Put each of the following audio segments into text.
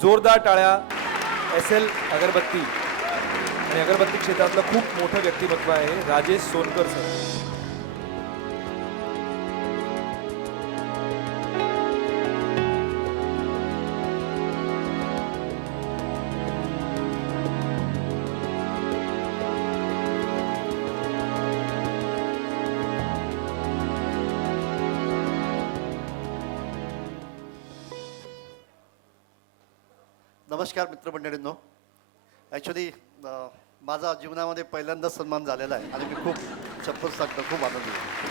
जोरदार टाळ्या SL अगरबत्ती आणि अगरबत्ती क्षेत्रातलं खूप मोठं व्यक्तिमत्व आहे राजेश सोनकर सर. नमस्कार मित्रमंडळींनो. ॲक्च्युली माझा जीवनामध्ये पहिल्यांदा सन्मान झालेला आहे आणि मी खूप शपथ सांगतो, खूप आनंदी आहे.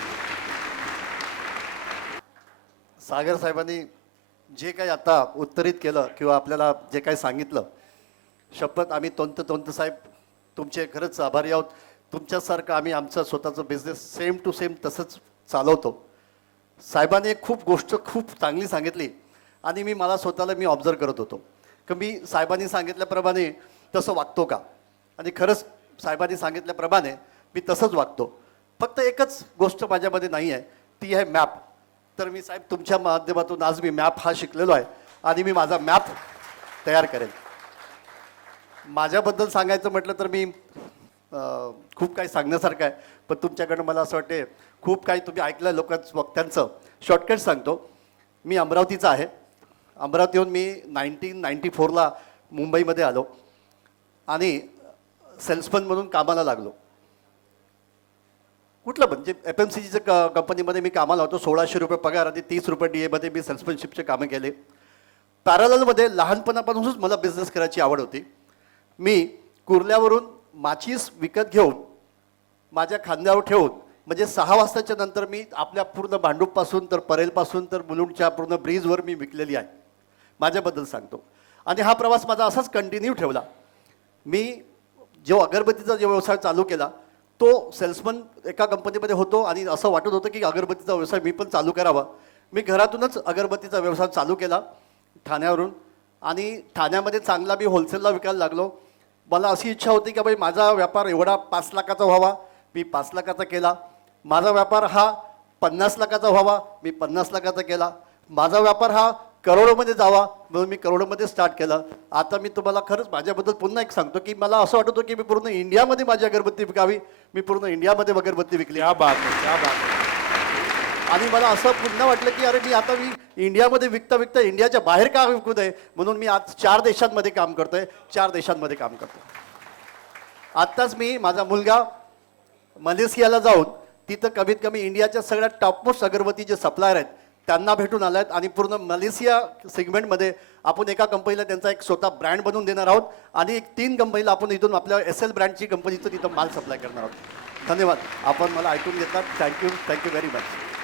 सागर साहेबांनी जे काही आता उत्तरित केलं किंवा आपल्याला जे काही सांगितलं, शपथ आम्ही तोंत साहेब तुमचे खरंच आभारी आहोत. तुमच्यासारखं आम्ही आमचं स्वतःचं बिझनेस सेम टू सेम तसंच चालवतो. साहेबांनी एक गोष्ट खूप चांगली सांगितली आणि मला स्वतःला ऑब्झर्व करत होतो की मी साहेबांनी सांगितल्याप्रमाणे तसं वागतो का, आणि खरंच साहेबांनी सांगितल्याप्रमाणे मी तसंच वागतो. फक्त एकच गोष्ट माझ्यामध्ये नाही आहे, ती आहे मॅप. तर मी साहेब तुमच्या माध्यमातून आज मी मॅप हा शिकलेलो आहे आणि मी माझा मॅप तयार करेन. माझ्याबद्दल सांगायचं म्हटलं तर मी खूप काही सांगण्यासारखं आहे, पण तुमच्याकडनं मला असं वाटते खूप काही तुम्ही ऐकलं वक्त्यांचं. शॉर्टकट सांगतो. मी अमरावतीचा आहे. अमरावतीहून मी 1994ला मुंबईमध्ये आलो आणि सेल्समन म्हणून कामाला लागलो. कुठलं म्हणजे FMCGच्या कंपनीमध्ये मी कामाला होतो. 1600 रुपये पगार आणि 30 रुपये DAमध्ये मी सेल्समनशिपचे कामं केले. पॅरललमध्ये लहानपणापासूनच मला बिझनेस करायची आवड होती. मी कुर्ल्यावरून माचीस विकत घेऊन माझ्या खांद्यावर ठेवून म्हणजे 6 वाजताच्या नंतर मी आपल्या पूर्ण भांडूपपासून तर परेलपासून तर मुलुंडच्या पूर्ण ब्रिजवर मी विकलेली आहे. माझ्याबद्दल सांगतो. आणि हा प्रवास माझा असाच कंटिन्यू ठेवला. मी जो अगरबत्तीचा जो व्यवसाय चालू केला तो सेल्समन एका कंपनीमध्ये होतो आणि असं वाटत होतं की अगरबत्तीचा व्यवसाय मी पण चालू करावा. मी घरातूनच अगरबत्तीचा व्यवसाय चालू केला ठाण्यावरून, आणि ठाण्यामध्ये चांगला मी होलसेलला विकायला लागलो. मला अशी इच्छा होती की बाई माझा व्यापार एवढा 5 लाखाचा व्हावा. मी 5 लाखाचा केला. माझा व्यापार हा 50 लाखाचा व्हावा. मी 50 लाखाचा केला. माझा व्यापार हा करोडोमध्ये जावा म्हणून मी करोडोमध्ये स्टार्ट केलं. आता मी तुम्हाला खरंच माझ्याबद्दल पुन्हा एक सांगतो की मला असं वाटतं की मी पूर्ण इंडियामध्ये माझी अगरबत्ती विकावी. मी पूर्ण इंडियामध्ये अगरबत्ती विकली. क्या बात आहे, क्या बात आहे. आणि मला असं पुन्हा वाटलं की अरे मी इंडियामध्ये विकता विकता इंडियाच्या बाहेर का विकू नये, म्हणून मी आज 4 देशांमध्ये काम करतोय. 4 देशांमध्ये काम करतो. आत्ताच मी माझा मुलगा मलेशियाला जाऊन तिथं कमीत कमी इंडियाच्या सगळ्यात टॉपमोस्ट अगरबत्ती जे सप्लायर आहेत त्यांना भेटून आला आहेत. आणि पूर्ण मलेशिया सेगमेंटमध्ये आपण एका कंपनीला त्यांचा एक स्वतः ब्रँड बनवून देणार आहोत आणि 3 कंपनीला आपण इथून आपल्या SL ब्रँडची कंपनीचं तिथं माल सप्लाय करणार आहोत. धन्यवाद. आपण मला ऐकून घेतलात. Thank you very much.